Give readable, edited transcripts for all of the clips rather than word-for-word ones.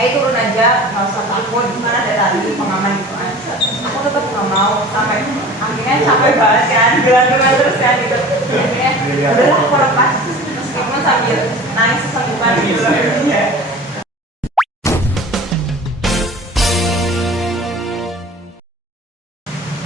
ayo turun aja, nggak usah takut, gimana ada tadi pengaman gitu kan. Aku tetap nggak mau, sampai akhirnya capek banget kan, gelar-gelar terus kan gitu. Akhirnya udahlah aku lepas, meskipun sambil nangis sesenggukan gitu.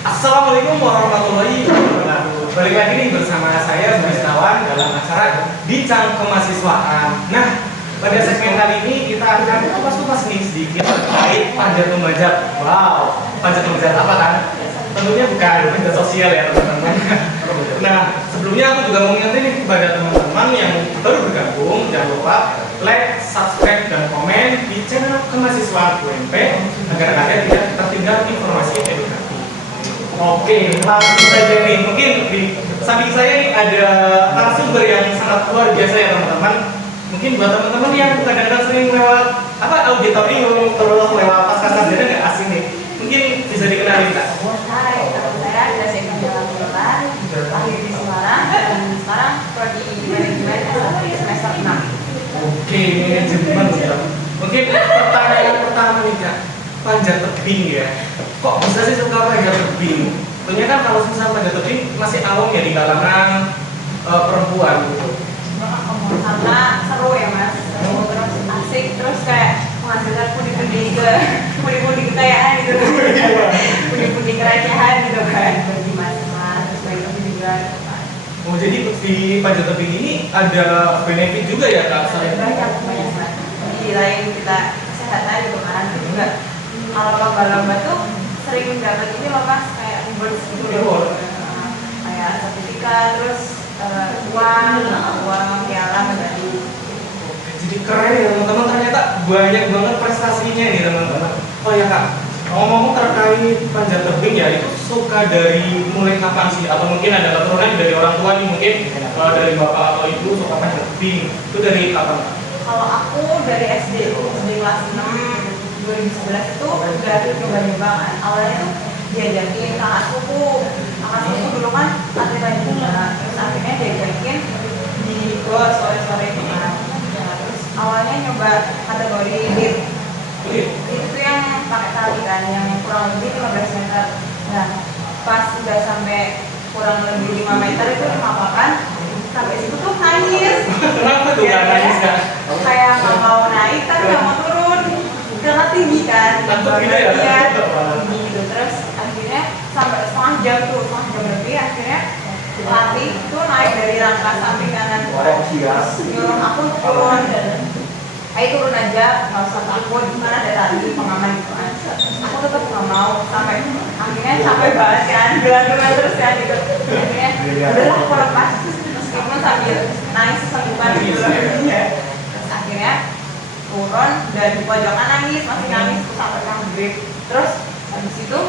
Assalamualaikum warahmatullahi wabarakatuh. Balik lagi nih bersama saya Gunawan dalam acara Bincang Kemahasiswaan. Nah, pada segmen kali ini kita akan kupas-kupas nih sedikit terkait panjat memanjat. Wow, panjat memanjat apa kan? Tentunya bukan media sosial ya teman-teman. Nah, sebelumnya aku juga mau ngingetin nih kepada teman-teman yang baru bergabung, jangan lupa like, subscribe, dan komen di channel Kemahasiswaan UMP agar kalian tidak tertinggal informasi edukatif. Oke, langsung saja nih. Mungkin di samping saya nih ada narasumber yang sangat luar biasa ya teman-teman. Mungkin buat teman-teman yang kadang-kadang sering lewat auditorium terus lewat pasca sarjana nggak asing nih. Mungkin bisa dikenalin Kak. Hai, nama saya ada Sekolah Bola, lahir di Semarang dan sekarang prodi manajemen semester 6. Oke, manajemen ya. Mungkin pertanyaan pertama nih Kak, panjat tebing ya. Kok bisa sih suka panjat tebing? Tentunya kan kalau misal panjat tebing masih awam ya di kalangan perempuan gitu. Karena seru ya mas, seru terus asik, terus kayak menghasilkan pundi-pundi kekayaan gitu, pundi-pundi kerajaan gitu kan, bagi mas-mas, terus bagi kami juga. Oh jadi di panjat tebing ini ada benefit juga ya Kak? Banyak mas. Di lain kita kesehatan gitu kan, juga kalau lomba-lomba tuh sering dapat ini loh mas, kayak rewards gitu loh, kayak sertifikat, terus uang piala medali. Jadi keren ya teman-teman, ternyata banyak banget prestasinya nih teman-teman. Oh ya Kak, ngomong-ngomong terkait panjat tebing ya, itu suka dari mulai kapan sih? Atau mungkin ada keturunan dari orang tua nih, mungkin dari bapak atau ibu suka panjat tebing. Itu dari kapan Kak? Kalau aku dari SD kelas 6 2011 itu udah nyoba-nyoba kan. Awalnya tuh diajakin kakak sepupu dulu kan atlet juga, terus akhirnya diajakin di gor sore-sore itu kan. Terus awalnya nyoba kategori lead, itu yang pakai tali kan, yang kurang lebih 15 meter. Nah pas udah sampai kurang lebih 5 meter itu dimapakan, sampai situ tuh nangis. Kenapa tuh Kak nangis Kak? Kayak nggak mau naik tapi nggak mau turun karena tinggi kan. Takut gitu ya? Iya, tinggi gitu. Terus akhirnya sampai setengah jam lebih, akhirnya pelatih itu naik dari rangka samping kanan nyuruh aku untuk turun. Ayo turun aja, nggak usah takut, gimana ada tadi pengaman gitu kan. Aku tetap nggak mau, sampai akhirnya capek banget kan, gelar-gelar terus kan gitu. Akhirnya udahlah aku lepas, meskipun sambil nangis sesenggukan gitu. Terus akhirnya turun dan di pojokan nangis, masih nangis terus sampai maghrib. Terus habis itu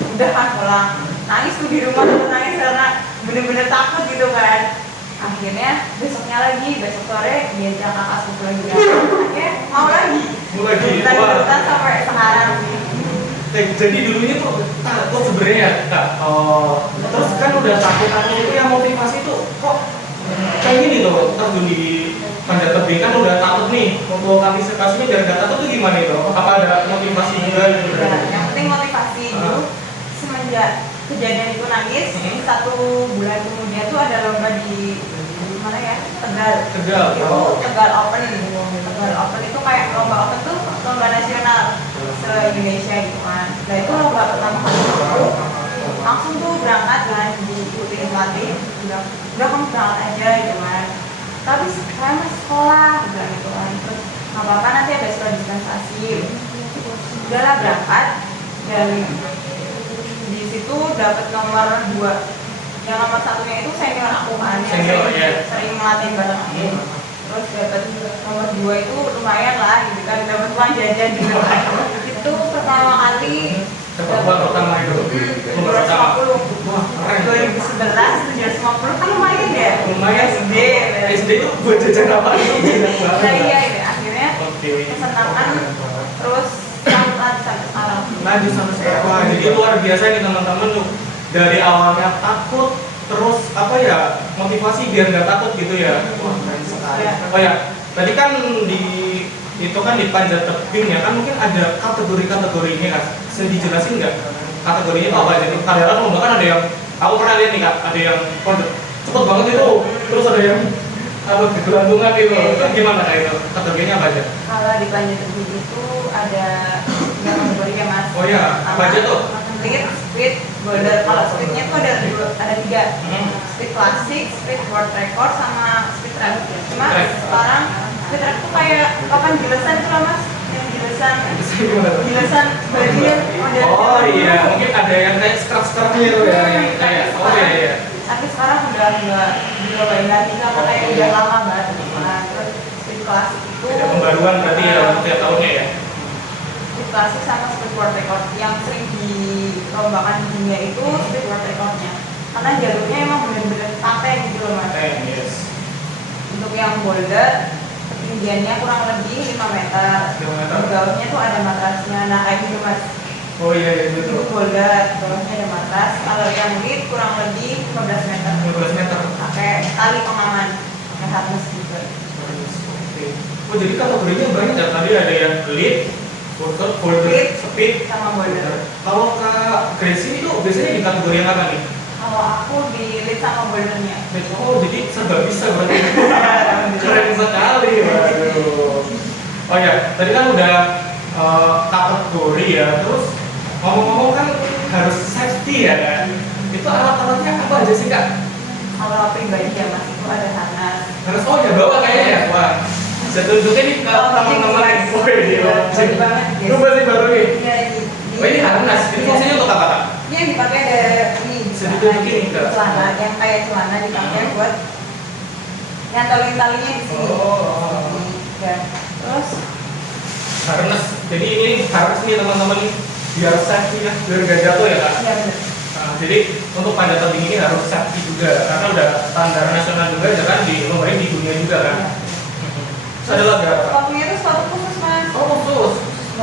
udah kan pulang, nangis tuh di rumah, tuh nangis karena bener-bener takut gitu kan. Akhirnya besok sore diajak kakak sepupu lagi kan. Akhirnya mau lagi lanjutan sampai sekarang. Jadi dulunya tuh takut sebenarnya Kak. Terus kan udah takut itu yang motivasi tuh kok kayak gini tuh terjun di panjat tebing kan udah takut nih, untuk antisipasinya biar gak takut tuh gimana itu? Apa ada motivasi juga gitu? Yang penting motivasi dulu. Semenjak kejadian itu nangis, 1 bulan kemudian tuh ada lomba di mana ya? Tegal. Itu Tegal Open. Tegal Open itu kayak lomba open tuh lomba nasional se-Indonesia gitu kan. Nah itu lomba pertama kali aku langsung tuh berangkat kan, diikutin pelatih, bilang udah kamu berangkat aja gitu kan. Tapi saya masih sekolah gitu kan. Terus nggak apa-apa, nanti ada surat dispensasi. Udahlah berangkat, dan di situ dapat nomor 2. Yang nomor 1-nya itu senior aku kan, yang sering melatih bareng aku. Terus dapat nomor 2 itu lumayan lah gitu kan, dapat uang jajan juga kan. Itu pertama kali pertama itu 250. 2011 750 kan lumayan ya. Lumayan. SD itu buat jajan apa itu? Nah iya ini akhirnya kesenangan terus sampai sekarang. Lanjut sampai sekarang. Wah, jadi luar biasa nih teman-teman tuh. Dari awalnya takut, terus apa ya, motivasi biar nggak takut gitu ya. Wah, keren sekali. Oh ya, tadi kan di itu kan di panjat tebing ya kan, mungkin ada kategori-kategorinya kan. Bisa dijelasin nggak kategorinya itu apa aja? Kadang lomba kan ada yang aku pernah lihat nih kak, ada yang cepet banget itu, terus ada yang gelantungan gitu. Itu gimana kak itu? Kategorinya apa aja? Kalau di panjat tebing itu ada tiga kategori ya mas. Oh iya, apa aja tuh? Lead, speed, boulder. Kalau speednya tuh ada tiga. Speed klasik, speed world record, sama speed track. Cuma sekarang speed track tuh kayak papan gilesan itu lah mas. Yang gilesan bajunya model. Oh iya, mungkin ada yang kayak scrub-scrubnya tuh ya, yang kayak oh iya iya. Tapi sekarang udah nggak dicobain lagi karena kayak udah lama banget. Nah, terus speed klasik itu Ada pembaruan berarti ya untuk tiap tahunnya ya. speed klasik sama speed world record yang sering dilombakan di dunia itu speed world recordnya. Karena jalurnya emang bener-bener paten gitu loh mas. Yes. Untuk yang boulder ketinggiannya kurang lebih 5 meter. 5 meter. Bawahnya tuh ada matrasnya. Nah kayak gitu mas. Oh iya iya Itu betul. boulder, bawahnya ada matras. Kalau yang lead kurang lebih 15 meter. 15 meter. Pakai tali pengaman, pakai harness juga. Oke. Oh jadi kategorinya banyak ya. Tadi ada yang lead, boulder, speed, sama boulder. Kalau Kak Gracie itu biasanya di kategori yang apa nih? Kalau aku di lead sama bouldernya. Oh jadi serba bisa berarti. Keren sekali. Waduh. Oh ya, tadi kan udah kategori ya. Terus ngomong-ngomong kan harus safety ya kan. Itu alat-alatnya apa aja sih kak? Kalau pribadi ya mas itu ada harness. Harus oh ya bawa kayaknya ya. Wah, saya tunjukin nih ke teman-teman yang oh iya. Baru banget guys. Lu masih baru nih. Iya ini. Oh ini harness. Ini fungsinya untuk apa kak? Ini yang dipakai ada ini Bisa ditunjukin ke celana yang kayak celana dipakai buat nyantolin talinya di sini. Oh. Ya. Terus Harness. Jadi ini harus nih teman-teman nih biar safety ya, biar gak jatuh ya kak. ya benar. Nah, jadi untuk panjat tebing ini harus safety juga karena udah standar nasional juga ya kan dilombain di dunia juga kan. Ya. Terus ada lagi apa? Sepatunya itu sepatu khusus mas. Oh khusus.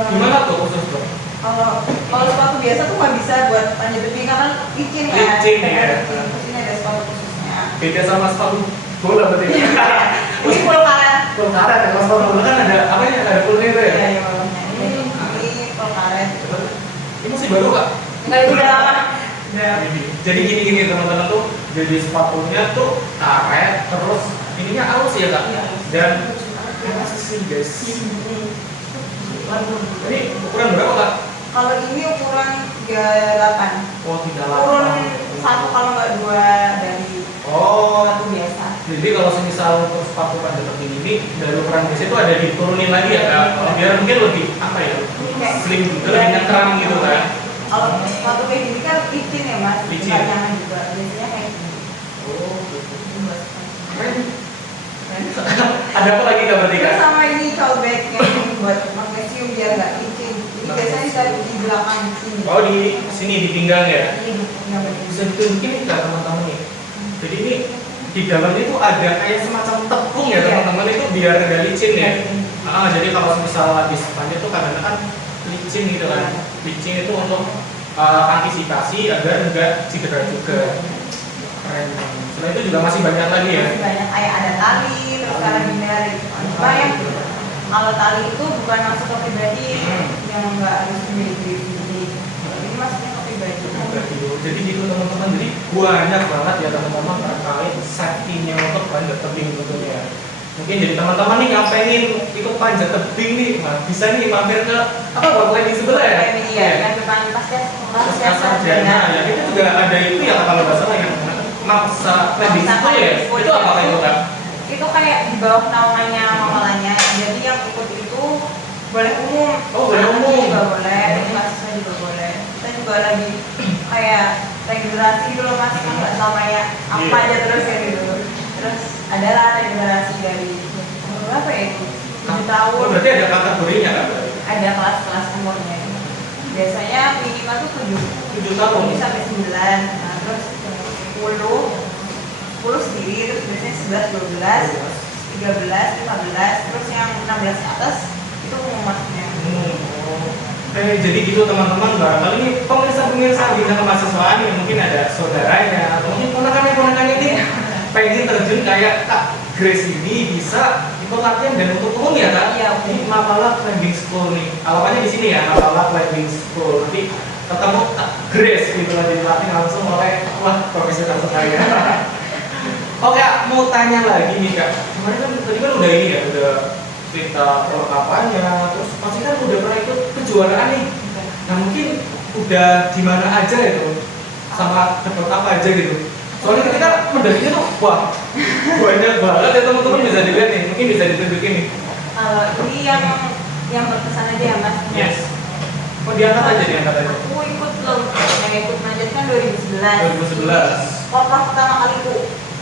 Gimana tuh khusus tuh? Kalau sepatu biasa tuh nggak bisa buat panjat tebing karena licin kan. Licin, ya. Terus ini ada sepatu khususnya. Beda sama sepatu bola berarti. Ini full karet. Full karet ya. Kalau sepatu bola kan ada apa ya? Ada fullnya itu ya. Iya iya bawahnya. Ini full karet. Ini masih baru kak. Enggak itu udah lama. Udah. Jadi gini teman-teman tuh, jadi sepatunya tuh karet terus ininya halus ya kak. Iya. Dan masih sih guys. Ini ukuran berapa kak? Kalau ini ukuran 38. Oh tidak Turun satu kalau nggak dua dari Oh, sepatu biasa. jadi kalau semisal untuk sepatu panjat tebing ini dari ukuran biasa itu ada diturunin lagi ya kak? Biar mungkin lebih apa ya? Slim gitu, lebih nyengkrang gitu kan? Kalau sepatu kayak gini kan licin ya mas. Licin. Nggak nyaman juga. Biasanya kayak gini. Oh, gitu. Ada apa lagi kak berarti kak? Terus sama ini cowbag yang buat magnesium biar nggak licin. Ini biasanya ditaruh di belakang sini. Oh di sini di pinggang ya? Ini nggak boleh. Bisa ditunjukin nih kak teman-teman nih. Jadi ini di dalamnya itu ada kayak semacam tepung ya teman-teman itu biar nggak licin ya. Jadi kalau misal habis panjat tuh kadang-kadang kan licin gitu kan. Licin itu untuk antisipasi agar nggak cedera juga. Keren. Selain itu juga masih banyak lagi ya. Masih banyak kayak ada tali, terus karabiner gitu. Cuma yang kalau tali itu bukan langsung ke pribadi yang nggak harus dimiliki. Ini maksudnya ke pribadi. Jadi gitu teman-teman, jadi banyak banget ya teman-teman terkait safety-nya untuk panjat tebing tentunya. Mungkin jadi teman-teman nih yang pengen ikut panjat tebing nih, nah, bisa nih mampir ke apa workline di sebelah ya? Iya, yang depan pasca sarjana. Ya itu juga ada itu ya kalau nggak salah yang maksa trading itu ya. Itu apa kayak itu kak? Itu kayak di bawah naungannya mamalanya. Jadi yang ikut itu boleh umum. Oh, boleh Anak umum. juga boleh, mahasiswa juga boleh. Kita juga lagi kayak regenerasi gitu loh mas, kan nggak selamanya apa aja terus ya gitu. Terus adalah regenerasi dari umur berapa ya itu? 7 tahun. Oh, berarti ada kategorinya kan? Ada kelas-kelas umurnya. Biasanya minimal tuh 7 tahun. sampai 9. Nah, terus 10 sendiri, terus biasanya 11, 12, 13, 15, terus yang 16 ke atas itu umum masuknya. Jadi gitu teman-teman, barangkali ini pemirsa-pemirsa bidang kemahasiswaan yang mungkin ada saudaranya atau mungkin ponakannya ini pengen terjun kayak Kak Grace ini bisa untuk latihan dan untuk umum ya Kak? Iya. Di Mapala Climbing School nih. Alamatnya di sini ya, Mapala Climbing School. Nanti ketemu Kak Grace gitu lah, dilatih langsung oleh profesor saya. Oke, mau tanya lagi nih Kak. Kemarin kan tadi kan udah ini ya, udah cerita perlengkapannya, terus pasti kan udah pernah ikut kejuaraan nih. Nah mungkin udah di mana aja itu, sama dapat apa aja gitu. Soalnya ketika medalinya tuh wah banyak banget ya teman-teman, bisa dilihat nih, mungkin bisa ditunjukin nih. Kalau ini yang berkesan aja ya Mas. Yes. Oh diangkat aja, diangkat aja. Aku ikut yang ikut manjat kan 2011. 2011. Papa pertama kali itu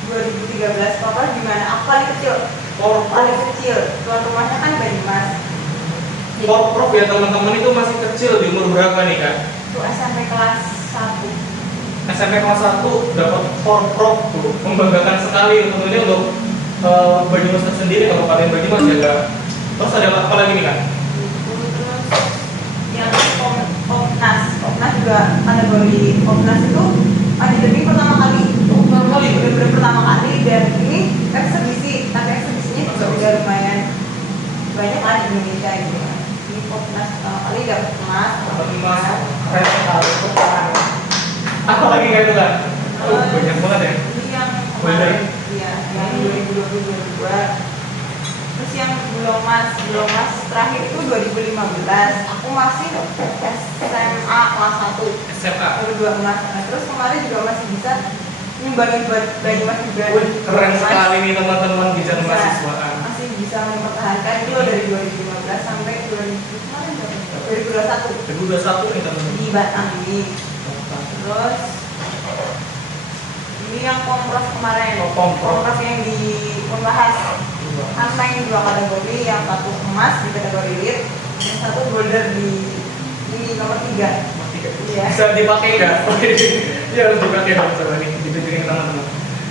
2013. Papa gimana? Aku paling kecil. Paling kecil. Tuan rumahnya kan Banyumas. Prof ya teman-teman, itu masih kecil, di umur berapa nih Kak? Itu SMP kelas 1. SMP kelas 1 dapat prof tuh, membanggakan sekali tentunya untuk Banyumas sendiri, Kabupaten Banyumas ya Kak. Terus ada apa lagi nih Kak? Terus yang Komnas juga kategori Komnas itu ada lebih pertama kali. Bener-bener pertama kali, dan ini eksebisi, tapi eksebisinya juga udah lumayan banyak kan di Indonesia gitu. Ini Komnas pertama kali dapat emas. Keren sekali. Apa lagi kayak itu Kak? Banyak banget ya. Ini yang kemarin, iya, yang 2022. Terus yang belum mas terakhir itu 2015. Aku masih SMA kelas 1. SMA. Baru 2 emas. Nah, terus kemarin juga masih bisa nyumbangin buat Banyumas juga. Wih, keren sekali nih teman-teman di jalan mahasiswaan. Masih bisa mempertahankan itu dari 2015 sampai 2021. 2021 nih teman-teman. Di Batam ini. Terus ini yang Komprof kemarin. Komprof yang di membahas kan main 2 kategori, yang satu emas di kategori lead, yang satu boulder di nomor 3. Iya. Bisa dipakai nggak? Iya, harus dipakai dong coba nih, ditunjukin teman-teman.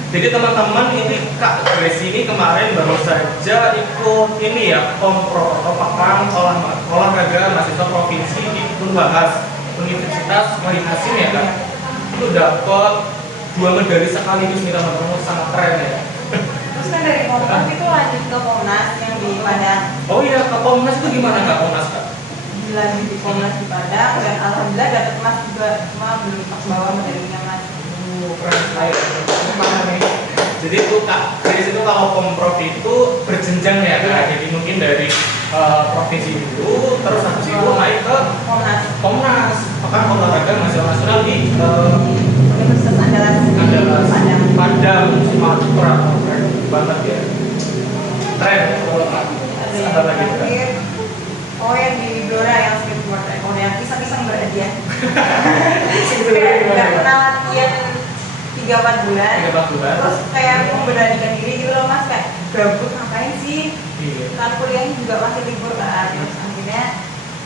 Jadi teman-teman, ini Kak Grace ini kemarin baru saja ikut ini ya, Kompro atau Pekan Olahraga Mahasiswa Provinsi di Unbahas Universitas Wahid Hasim ya Kak. Itu dapat 2 medali sekaligus nih teman-teman, sangat keren ya. Terus kan dari Komprof itu lanjut ke Komnas yang di Padang. Oh iya, ke Komnas itu gimana Kak, Komnas Kak? Lanjut di Komnas di Padang, dan alhamdulillah dapat emas juga, cuma belum pas bawa medalinya Mas. Keren sekali. Jadi itu Kak Grace itu kalau Komprof itu berjenjang ya Kak. Jadi mungkin dari provinsi dulu, terus habis itu naik ke Komnas, Pekan Olahraga Mahasiswa Nasional di Universitas Andalas Padang, Sumatera. Keren banget ya. Keren. Ada lagi Kak. Oh, yang di Blora yang skateboard, yang pisang-pisang berhadiah. Kayak nggak pernah latihan 3-4 bulan. Terus kayak memberanikan diri gitu loh Mas, kayak gabut ngapain sih? Iya. Kan kuliahnya juga masih libur kan. Terus akhirnya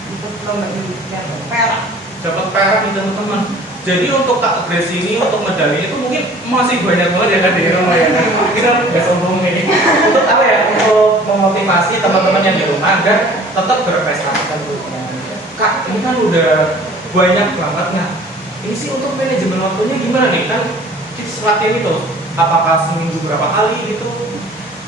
untuk lomba ini dapat perak. Dapat perak nih teman-teman. Jadi untuk Kak Grace ini, untuk medalinya itu mungkin masih banyak banget ya Kak di rumah ya. Kita nggak sombong ini. Untuk apa ya? Untuk memotivasi teman-teman yang di rumah agar tetap berprestasi tentunya. Kak, ini kan udah banyak banget. Nah, ini sih untuk manajemen waktunya gimana nih? Kan kita latihan itu, apakah seminggu berapa kali gitu?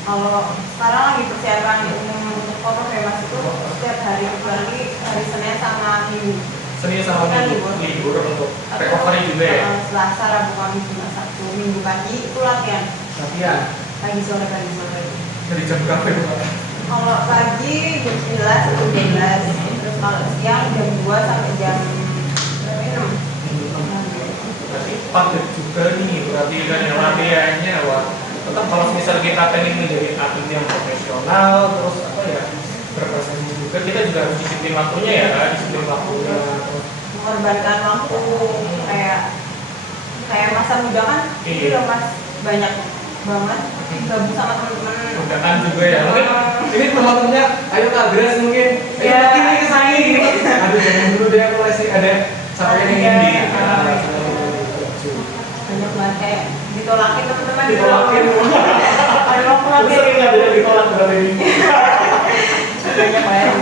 Kalau sekarang lagi persiapan untuk foto famous itu setiap hari, kecuali hari Senin sama Minggu. Senin sama Minggu libur untuk recovery juga ya? Selasa, Rabu, Kamis, Jumat, Sabtu, Minggu pagi itu latihan. Pagi sore. Dari jam berapa itu Kak? Kalau pagi jam 9 sampai 12, terus kalau siang jam 2 sampai jam 6. Berarti padat juga nih, berarti kan yang latihannya. Wah, tetap kalau misal kita pengen menjadi atlet yang profesional, terus apa ya, berprestasi juga, kita juga harus disiplin waktunya ya, disiplin waktunya. Mengorbankan waktu, kayak masa muda kan, itu loh Mas, banyak banget gabung sama teman-teman. Undangan juga ya, mungkin ini penontonnya, ayo Kak Grace mungkin, ayo ini kesini gitu. Aduh jangan dulu deh, aku masih ada sampai yang ini. Banyak banget kayak ditolakin teman-teman. Ditolakin. Ada mau pulang Terus sering nggak ada ditolak berarti ini. banyak banget.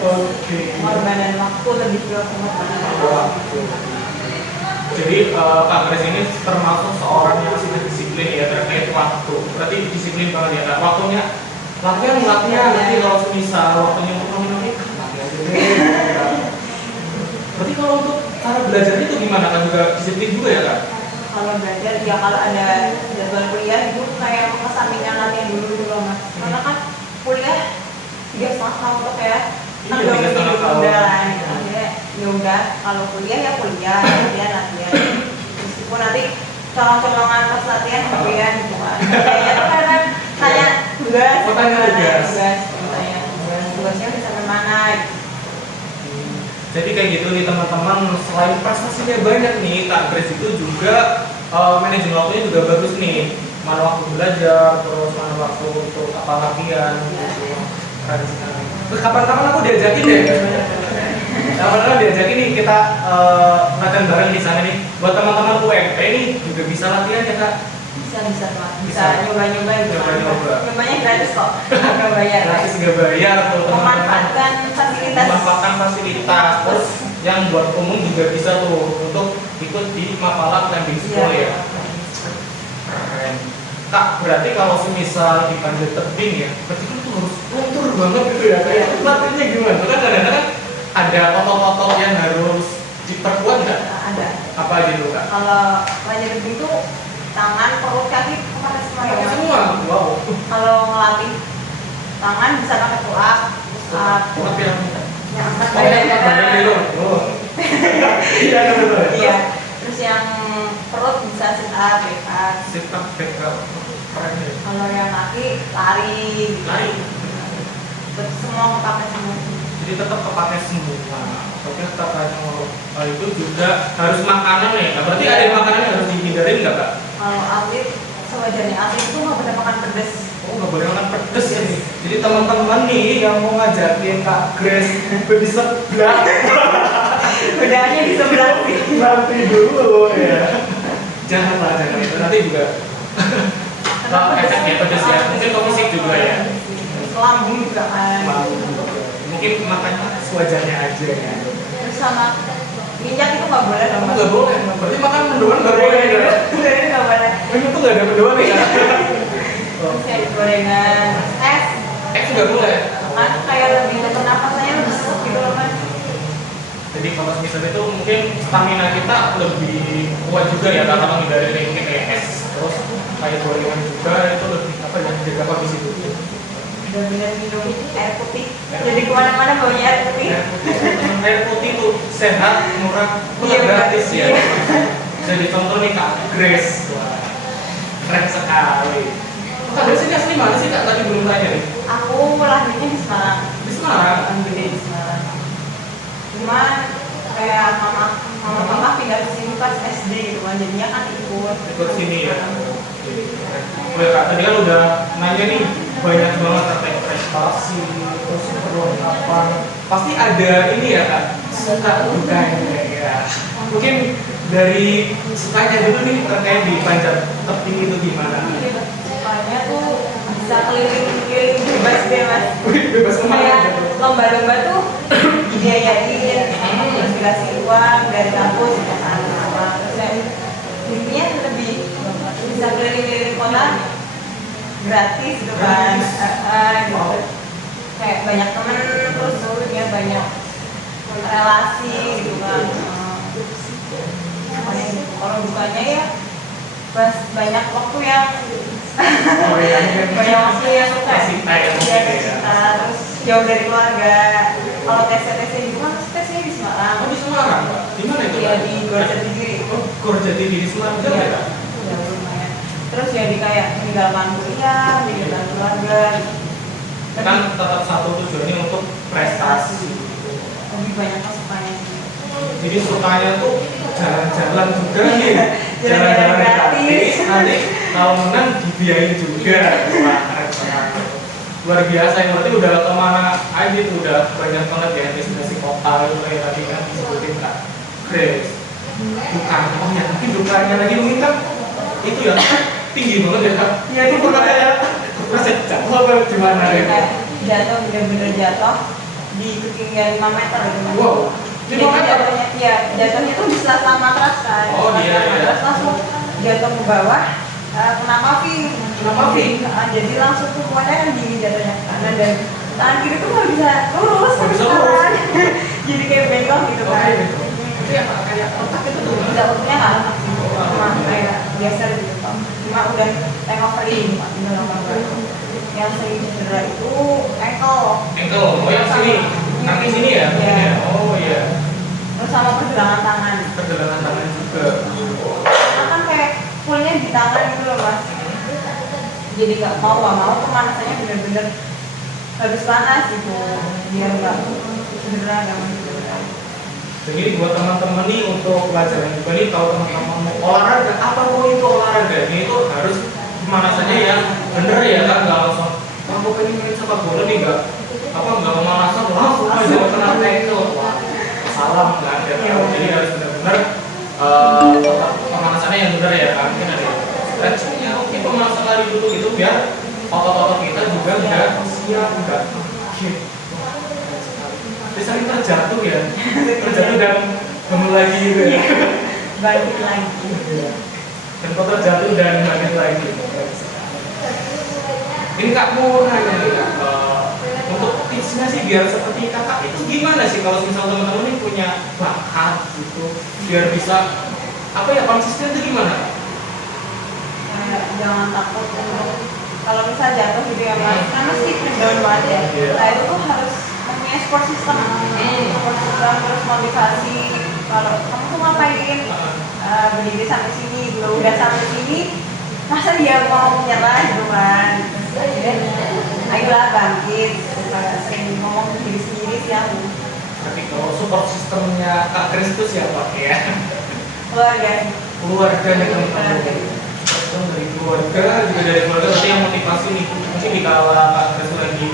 Oke. Pengorbanan waktu lebih ke pengorbanan. Jadi Kak Grace ini termasuk seorang yang masih disiplin ya terkait waktu. Berarti disiplin banget ya Kak. Waktunya latihan nanti kalau semisal waktunya untuk minum berarti kalau untuk cara belajar itu gimana kan juga disiplin juga ya Kak? Kalau belajar ya kalau ada jadwal kuliah itu kayak mengesampingkan latihan dulu Mas, karena kan kuliah 3,5 tahun untuk ya kan Iya, 3,5 tahun. udah lah gitu. Akhirnya ya udah kalau kuliah ya kuliah, latihan meskipun nanti colong-colongan pas latihan kemudian gitu kan kayaknya tuh kan tanya tugas tugasnya bisa kemana gitu. Jadi kayak gitu nih teman-teman, selain prestasinya banyak nih, Kak Grace itu juga manajemen waktunya juga bagus nih. Mana waktu belajar, terus mana waktu untuk apa latihan gitu. Keren sekali. Terus kapan-kapan aku diajakin deh. Kapan-kapan diajakin nih kita latihan bareng di sana nih. Buat teman-teman UMP nih juga bisa latihan ya Kak. Bisa nyoba-nyoba gitu. Nyobanya gratis kok. Nggak bayar. Gratis nggak bayar tuh teman-teman. Memanfaatkan fasilitas. Terus yang buat umum juga bisa tuh untuk ikut di Mapala Climbing School ya. Keren. Kak, berarti kalau semisal di panjat tebing ya, berarti kan tuh harus luntur banget gitu ya kayak latihannya gimana? Kan kadang-kadang ada otot-otot yang harus diperkuat nggak? Ada. Apa aja tuh Kak? Kalau panjat tebing itu tangan, perut, kaki pakai semua ya. Semua. Wow. Kalau ngelatih tangan bisa pakai pull up, Pull up yang angkat badan dulu. Oh. Iya betul. Iya. Terus yang perut bisa sit up, back up. Sit up, back up. Keren ya. Kalau yang kaki lari. Lari. Terus semua kepake semua. Jadi tetap kepake semua. Tapi tetap itu juga harus makanan ya. Nah, berarti ada makanan yang harus dihindarin nggak Kak? Kalau atlet sewajarnya atlet itu nggak boleh makan pedas. Oh nggak boleh makan pedes ya nih. Jadi teman-teman nih yang mau ngajakin Kak Grace di sebelah, Bedanya di sebelah sih. nanti dulu ya. Jangan itu nanti juga. Kalau efeknya pedes ya, mungkin ke fisik juga ya. Lambung juga kan. Mungkin makan sewajarnya aja ya. Terus sama minyak itu nggak boleh dong. Nggak boleh. Berarti makan mendoan nggak boleh ya. Ini nggak boleh. Ini tuh nggak ada mendoan ya. Terus kayak gorengan, es Nggak boleh. kan kayak lebih ke pernapasannya lebih sesak gitu loh kan. Jadi kalau misalnya itu mungkin stamina kita lebih kuat juga ya kalau menghindari mungkin kayak es terus kayak gorengan juga itu lebih apa ya jaga kondisi tubuh. Benar-benar minum air putih. Jadi kemana-mana baunya air putih. Air putih tuh sehat, murah, gratis ya. Jadi contoh nih Kak Grace. Wah, keren sekali. Kak Grace ini asli mana sih Kak? Tadi belum tanya nih. Aku lahirnya di Semarang. Di Semarang. Gede di Semarang. Cuman kayak mama pindah ke sini pas SD gitu kan, jadinya kan ikut sini ya. Oke Kak, tadi kan udah nanya nih banyak banget terkait prestasi, terus perlengkapan. Pasti ada ini ya Kak, suka dukanya ya. Mungkin dari sukanya dulu nih terkait di panjat tebing itu gimana? Sukanya tuh bisa keliling-keliling bebas. Bebas kemana? Kayak lomba-lomba tuh dibiayain, terus dikasih uang dari kampus ke sana. Terus ya, intinya lebih bisa keliling-keliling kota gratis gitu kan. Gitu. Kayak banyak temen, terus ya banyak relasi gitu kan. Kalau dukanya ya pas banyak waktu yang banyak waktu yang terus jauh dari keluarga. Kalau tes juga kan tesnya di Semarang. Oh di Semarang Kak? Di mana itu? Iya di Gorjati. Oh Gorjati di Semarang jauh ya Kak? Ya lumayan. Terus jadi kayak meninggalkan kuliah, meninggalkan keluarga. Kan tetap satu tujuannya untuk prestasi. Lebih banyak sukanya sih. Jadi sukanya tuh jalan-jalan juga nih, Jalan-jalan gratis. nanti kalau menang dibiayain juga. Wah keren banget. Luar biasa yang berarti udah kemana aja tuh udah banyak banget ya destinasi kota itu kayak tadi kan disebutin Kak Grace. Bukan, oh ya mungkin dukanya lagi mungkin kan itu ya tinggi banget ya Kak. Iya itu pernah kayak jatuh apa gimana ya? Jatuh bener-bener jatuh di ketinggian 5 meter gitu. Wow. Jadi jatuhnya, ya jatuhnya tuh di sela-sela matras kan. Oh iya. Matras langsung jatuh ke bawah, kena paving. Kena paving? Jadi langsung tumpuannya kan gini jatuhnya kanan dan tangan kiri tuh nggak bisa lurus. Nggak bisa lurus. Jadi kayak bengkok gitu kan. Itu ya kayak otak itu tuh. Tidak, untungnya nggak retak sih, cuma kayak biasa gitu. Cuma udah hangoverin yang sering cedera itu ankle. Oh yang sini, kaki sini ya? Iya. Oh iya. Terus sama pergelangan tangan. Pergelangan tangan juga. Karena kan kayak fullnya di tangan gitu loh mas. Jadi nggak mau pemanasannya bener-bener harus panas gitu, biar nggak cedera gampang cedera. Jadi buat teman-teman nih untuk pelajaran juga nih, kalau teman-teman mau olahraga, apa itu olahraga? Ini itu harus pemanasannya yang bener ya kan, nggak langsung aku pengen main sepak bola nih nggak pemanasan langsung aja kena tackle, salam kan ya. Jadi harus benar-benar pemanasannya yang bener ya kan, mungkin ada stretchingnya, oke pemanasan lari dulu gitu biar otot-otot kita juga nggak siap nggak sering terjatuh ya, terjatuh dan bangun lagi gitu ya, bangkit lagi. Dan kok terjatuh dan bangkit lagi. Ini Kak mau nanya nih Kak, untuk tipsnya sih biar seperti kakak itu gimana sih kalau misal teman-teman ini punya bakat gitu, biar bisa konsisten itu gimana? Jangan takut untuk kalau misal jatuh gitu ya mas, kan mesti down banget ya. Nah itu tuh harus punya support system, terus motivasi. Kalau kamu tuh ngapain, berdiri sampai sini, udah sampai sini, masa dia mau menyerah gitu kan? Ayolah bangkit, sering ngomong ke diri sendiri sih aku. Tapi kalau support sistemnya Kak Kris itu siapa ya? Keluarga nih teman-teman. Dari keluarga juga dari keluarga berarti yang motivasi nih mungkin di kala Kak Kris lagi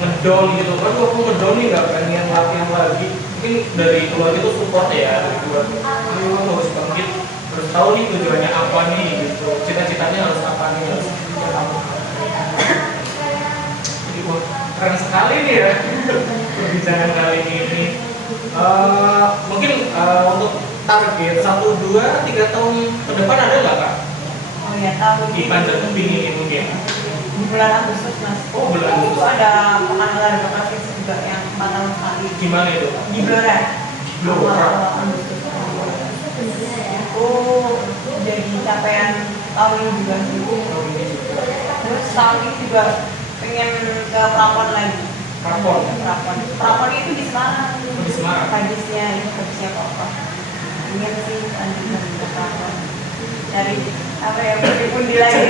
ngedol gitu kan, aku ngedol nih nggak pengen latihan lagi, mungkin dari keluarga itu support ya, dari keluarga ayo harus bangkit, harus tahu nih tujuannya apa nih gitu, cita-citanya harus apa nih, harus apa. Jadi wah keren sekali nih ya perbincangan kali ini. Mungkin untuk target 1, 2, 3 tahun ke depan ada nggak Kak? Oh ya, tahun Di Panjat Tebing ini mungkin di bulan Agustus mas. Oh bulan Itu Agustus. ada pekan olahraga praktis juga yang 4 tahun sekali. Gimana itu? Di Blora. Blora. Agustus. Itu jadi capaian tahun ini juga sih. Terus tahun ini juga pengen ke Prapon lagi. Prapon itu di Semarang. Di Semarang. Habisnya apa? Ingin sih lanjut ke Prapon. Dari pundi lagi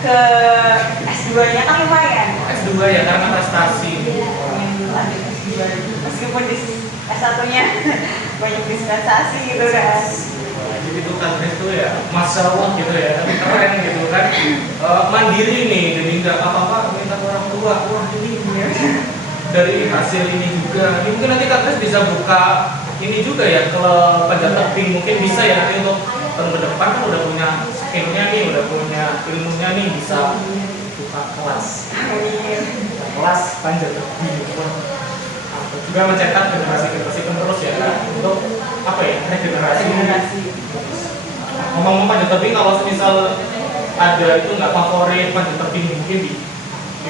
ke S2-nya kan lumayan. S2 ya karena prestasi. Ingin lanjut S2 meskipun di S1-nya banyak dispensasi gitu kan. Jadi itu Kak Kris tuh ya Masya Allah gitu ya, tapi keren gitu kan. Mandiri nih, jadi nggak apa-apa minta orang tua. Wah ini dari hasil ini juga. Ini mungkin nanti Kak Kris bisa buka ini juga ya, kalau Panjat Tebing mungkin bisa ya nanti untuk tahun ke depan kan udah punya skillnya nih, udah punya ilmunya nih, bisa buka kelas Panjat Tebing. Juga mencetak generasi penerus ya kan, untuk regenerasi. Ngomong-ngomong Panjat Tebing, kalau misal ada itu nggak favorit Panjat Tebing mungkin di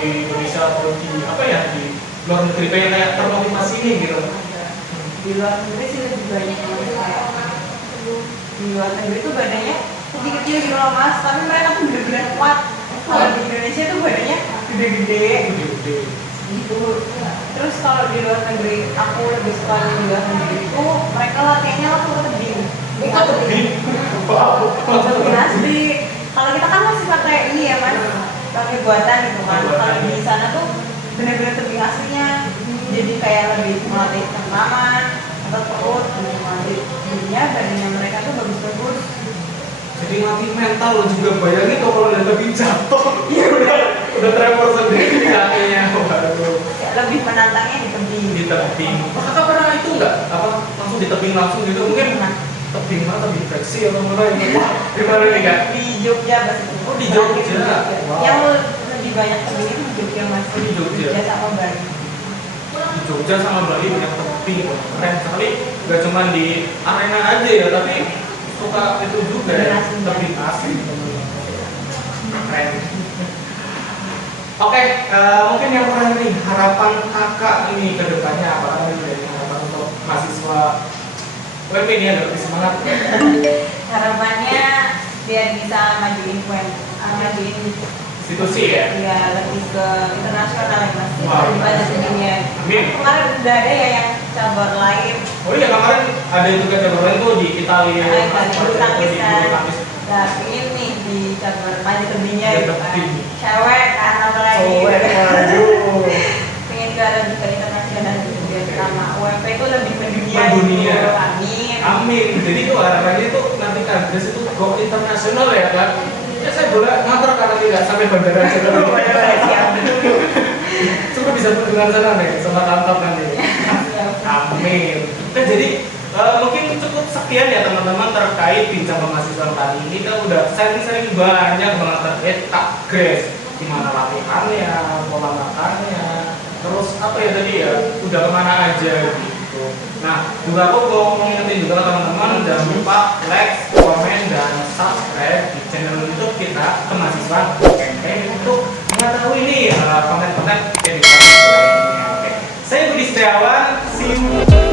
Indonesia atau di luar negeri kayak termotivasi nih gitu. Di luar negeri sih lebih banyak kayak di luar negeri tuh badannya kecil-kecil gitu loh mas, tapi mereka tuh bener-bener kuat. Kalau di Indonesia tuh badannya gede-gede gitu. Terus kalau di luar negeri, aku lebih suka di luar negeri itu mereka latihannya langsung ke tebing. Asli. Kalau kita kan masih pakai ini ya mas, pakai buatan gitu kan. Kalau di sana tuh bener-bener tebing aslinya. Jadi kayak lebih melatih tengkaman atau perut, melatih dirinya, badannya mereka tuh bagus-bagus. Jadi ngelatih mental lo juga, bayangin tuh kalau udah tebing jatuh, udah tremor sendiri kakinya. Waduh. Lebih menantangnya di tebing. Di tebing. Kakak pernah itu nggak? Langsung di tebing langsung gitu? Mungkin tebing mana? Tebing Breksi atau mana? Di mana nih Kak? Di Jogja mas. Oh di Jogja. Wow. Yang lebih banyak tebing itu di Jogja mas. Di Jogja sama Bali. Di Jogja sama Bali banyak tebing, keren sekali. Gak cuma di arena aja ya, tapi suka itu juga ya, lebih asik. Keren. Oke, mungkin yang terakhir nih, harapan kakak ini ke depannya apa dari harapan untuk mahasiswa UMP ini agar lebih semangat? Harapannya biar bisa majuin Institusi ya? ya lebih ke internasional ya mas. Wah, Banyak dunia. amin. Kemarin udah ada ya yang cabur lain. Oh iya, kemarin ada juga cabur lain tuh di Italia. Itali bulu tangkis di kan. bulu tangkis. Nah ini nih di cabur banyak lebihnya gitu kan. Lebih. Cewek kan apalagi. Cewek, waduh. Pengen ke lebih ke internasional gitu biar sama UMP itu lebih mendunia. Mendunia. Gitu. Amin. Amin. Jadi tuh harapannya tuh nanti Kagres itu go internasional ya kan? Ya saya boleh ngantor karena tidak sampai bandara aja. Coba bisa dengan sana nih sama kantor nanti. Amin. Nah jadi mungkin cukup sekian ya teman-teman terkait bincang mahasiswa kali ini. Kita udah sharing-sharing banyak banget terkait Kagres, gimana latihannya, pola makannya, terus apa ya tadi ya, udah kemana aja gitu. Nah juga aku mau ngingetin juga teman-teman jangan lupa like, komen, dan subscribe di channel YouTube kita Kemahasiswaan UMP untuk mengetahui nih konten-konten edukasi lainnya. Oke. Saya Budi Setiawan, see you.